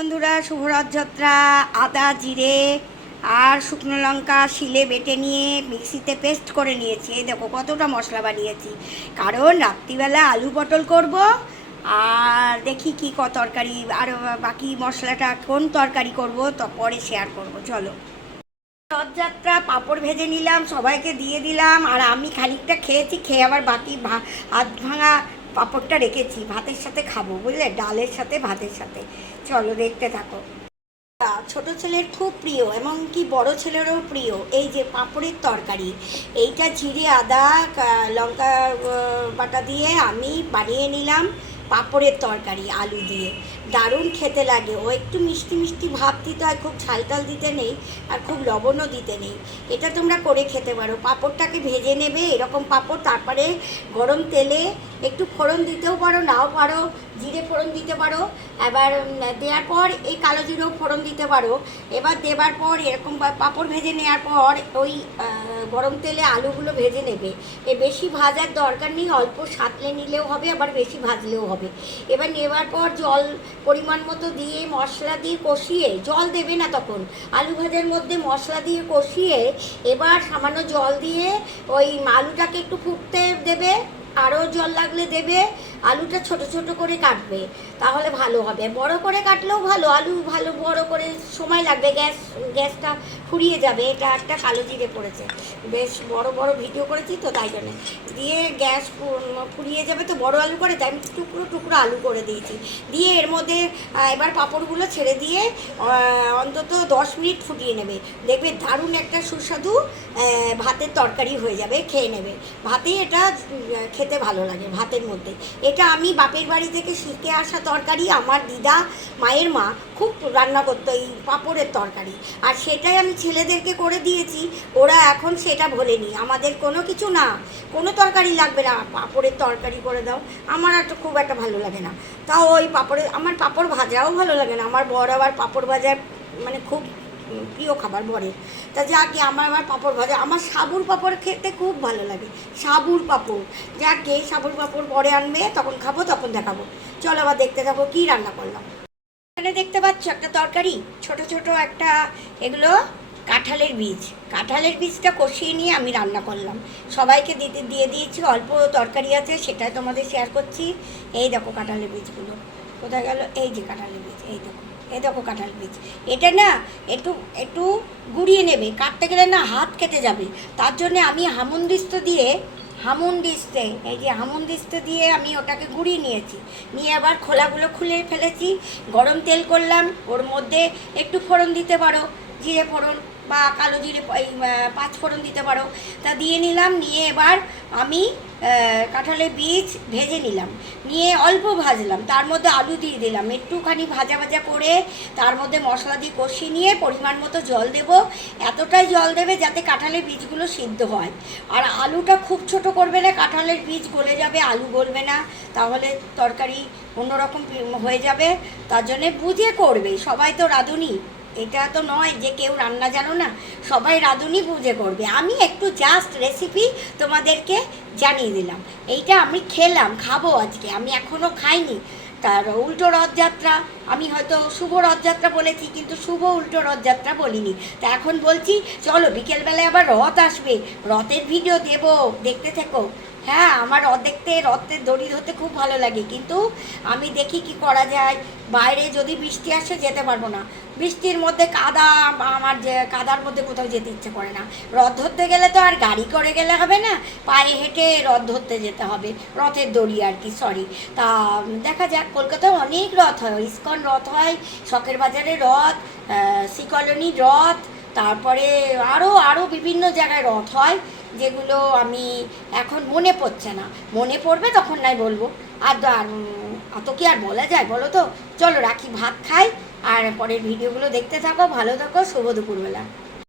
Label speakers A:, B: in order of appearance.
A: বন্ধুরা শুভরথযাত্রা আদা, জিরে আর শুকনো লঙ্কা শিলে বেটে নিয়ে মিক্সিতে পেস্ট করে নিয়েছি। এই দেখো কতটা মশলা বানিয়েছি। কারণ রাত্রিবেলা আলু পটল করব আর দেখি কি ক তরকারি, আর বাকি মশলাটা কোন তরকারি করব তো পরে শেয়ার করব। চলো। রথযাত্রা, পাঁপড় ভেজে নিলাম, সবাইকে দিয়ে দিলাম, আর আমি খানিকটা খেয়েছি, খেয়ে আবার বাকি হাত ভাঙা পাঁপড়টা রেখেছি, ভাতের সাথে খাব, বুঝলে? ডালের সাথে, ভাতের সাথে। চলো, দেখতে থাকো। ছোট ছেলের খুব প্রিয়, এমনকি বড় ছেলেরও প্রিয়, এই যে পাঁপড়ের তরকারি। এইটা জিরে, আদা লঙ্কা বাটা দিয়ে আমি বানিয়ে নিলাম পাঁপড়ের তরকারি, আলু দিয়ে। দারুণ খেতে লাগে। ও একটু মিষ্টি মিষ্টি ভাব দিতে হয় খুব ঝাল টাল দিতে নেই, আর খুব লবণও দিতে নেই। এটা তোমরা করে খেতে পারো। পাঁপড়টাকে ভেজে নেবে, এরকম পাঁপড় তারপরে গরম তেলে একটু ফোড়ন দিতেও পারো, নাও পারো, জিরে ফোড়ন দিতে পারো। এবার দেওয়ার পর এই কালো জিরেও ফোড়ন দিতে পারো। এবার দেবার পর এরকম পাঁপড় ভেজে নেওয়ার পর ওই গরম তেলে আলুগুলো ভেজে নেবে। এ বেশি ভাজার দরকার নেই, অল্প সাঁতলে নিলেও হবে, আবার বেশি ভাজলেও হবে। এবার নেবার পর জল পরিমাণ মতো দিয়ে মশলা দিয়ে কষিয়ে, জল দেবে না তখন। আলু ভাজার মধ্যে মশলা দিয়ে কষিয়ে, এবার সামান্য জল দিয়ে ওই আলুটাকে একটু ফুটতে দেবে। আরও জল লাগলে দেবে। আলুটা ছোট ছোট করে কাটবে, তাহলে ভালো হবে। বড় করে কাটলেও ভালো, আলু ভালো বড় করে সময় লাগবে, গ্যাস, গ্যাসটা ফুরিয়ে যাবে। এটা একটা কালো জিরে পড়েছে। বেশ বড় বড় ভিডিও করেছি তো, তাই জন্য। দিয়ে গ্যাস ফুরিয়ে যাবে তো বড় আলু করে, তাই আমি টুকরো টুকরো আলু করে দিয়েছি। দিয়ে এর মধ্যে এবার পাঁপড়গুলো ছেড়ে দিয়ে অন্তত দশ মিনিট ফুটিয়ে নেবে। দেখবে দারুণ একটা সুস্বাদু ভাতের তরকারি হয়ে যাবে, খেয়ে নেবে। ভাতেই এটা খেতে ভালো লাগে, ভাতের মধ্যে। এটা আমি বাপের বাড়ি থেকে শিখে আসা তরকারি, আমার দিদা, মায়ের মা খুব রান্না করতো এই পাঁপড়ের তরকারি। আর সেটাই আমি ছেলেদেরকে করে দিয়েছি, ওরা এখন সেটা ভোলেনি। আমাদের কোনো কিছু না, কোনো তরকারি লাগবে না, পাঁপড়ের তরকারি করে দাও। আমার একটা খুব একটা ভালো লাগে না। তাও ওই পাঁপড়ে, আমার পাঁপড় ভাজাও ভালো লাগে না। আমার বর আবার পাঁপড় ভাজার মানে খুব প্রিয় খাবার বরের তা যাকে আমার আমার পাঁপড় ভাজা। আমার সাবুর পাঁপড় খেতে খুব ভালো লাগে। সাবুর পাঁপড়। যাকে সাবুর পাঁপড় পরে আনবে, তখন খাব, তখন দেখাবো। চলো আবার দেখতে থাকো কী রান্না করলাম। এখানে দেখতে পাচ্ছ একটা তরকারি, ছোট ছোট একটা, এগুলো কাঁঠালের বীজ। কাঁঠালের বীজটা কষিয়ে নিয়ে আমি রান্না করলাম। সবাইকে দিতে, দিয়ে দিয়েছি, অল্প তরকারি আছে সেটা তোমাদের শেয়ার করছি। এই দেখো কাঁঠালের বীজগুলো। কোথায় গেল? এই যে কাঁঠালের বীজ, এই দেখো এই দেখো কাঁঠাল বীজ। এটা না একটু একটু গুড়িয়ে নেবে, কাটতে গেলে না হাত কেটে যাবে। তার জন্যে আমি হামুন্দিস্ত দিয়ে, হামুন হামুন্দিস্তে এই যে হামুন হামুন্দিস্ত দিয়ে আমি ওটাকে গুঁড়িয়ে নিয়েছি। নিয়ে আবার খোলাগুলো খুলে ফেলেছি, গরম তেল করলাম, ওর মধ্যে একটু ফোড়ন দিতে পারো, জিরে ফোড়ন। বা কালো জিরে প- এই আহ, পাঁচ ফোড়ন দিতে পারো। তা দিয়ে নিলাম নিয়ে এবার আমি কাঁঠালের বীজ ভেজে নিলাম। নিয়ে অল্প ভাজলাম তার মধ্যে আলু দিয়ে দিলাম। একটুখানি ভাজা ভাজা করে তার মধ্যে মশলা দিয়ে কষিয়ে নিয়ে পরিমাণ মতো জল দেব। এতটাই জল দেবে যাতে কাঁঠালের বীজগুলো সিদ্ধ হয়। আর আলুটা খুব ছোট করবে না কাঁঠালের বীজ গলে যাবে আলু গলবে না। তাহলে তরকারি অন্যরকম হয়ে যাবে। তার জন্যে বুঝে করবে। সবাই তো রাঁধুনি। এটা তো নয় যে কেউ রান্না জানো না, সবাই রাঁধুনি বুঝে করবে। আমি একটু জাস্ট রেসিপি তোমাদেরকে জানিয়ে দিলাম। এইটা আমি খেলাম, খাব আজকে। আমি এখনও খাইনি। তার উল্টো রথযাত্রা, আমি হয়তো শুভ রথযাত্রা বলেছি, কিন্তু শুভ উল্টো রথযাত্রা বলিনি। তা এখন বলছি, চলো বিকেলবেলায় আবার রথ আসবে। রথের ভিডিও দেব, দেখতে থেকো। হ্যাঁ আমার রথ দেখতে রথের দড়ি ধরতে খুব ভালো লাগে। কিন্তু আমি দেখি কি করা যায়, বাইরে যদি বৃষ্টি আসে যেতে পারব না। বৃষ্টির মধ্যে কাদা, আমার যে কাদার মধ্যে কোথাও যেতে ইচ্ছে করে না। রথ ধরতে গেলে তো আর গাড়ি করে গেলে হবে না, পায়ে হেঁটে রথ ধরতে যেতে হবে। রথের দড়ি আর কি সরি তা, দেখা যাক, কলকাতায় অনেক রথ হয়। ইস্কন রথ হয়, শখের বাজারে রথ সি কলোনি রথ, তারপরে আরও আরও বিভিন্ন জায়গায় রথ হয়। যেগুলো আমি এখন মনে পড়ছে না। মনে পড়বে তখন নাই বলব। আর অত কি আর বলা যায় বলো তো? চলো রাখি, ভাত খাই, আর পরের ভিডিওগুলো দেখতে থাকো, ভালো থাকো, শুভ দুপুরবেলা।